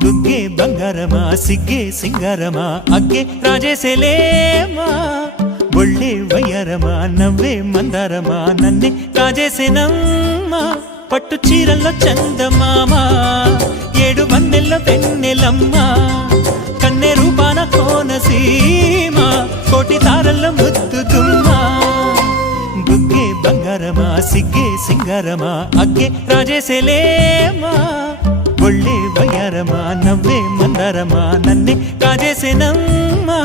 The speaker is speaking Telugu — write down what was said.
బుగ్గే బంగారమా సిగ్గే సింగారమా అగ్గే రాజేసేలేమా ఒళ్ళే వయ్యారమా నవ్వే మందారమా నన్నే కాజేసేనమ్మా పట్టు చీరల్లో చందమామా ఏడు వన్నెల్లో వెన్నెలమ్మా కన్నె రూపాన కోనసీమ కోటి తారల్లో ముద్దుతుమ్మా బుగ్గే బంగారమా సిగ్గే సింగారమా అగ్గే రాజేసేలేమా ఒళ్ళే వయ్యారమా నవ్వే మందారమా నన్నే కాజేసేనమ్మా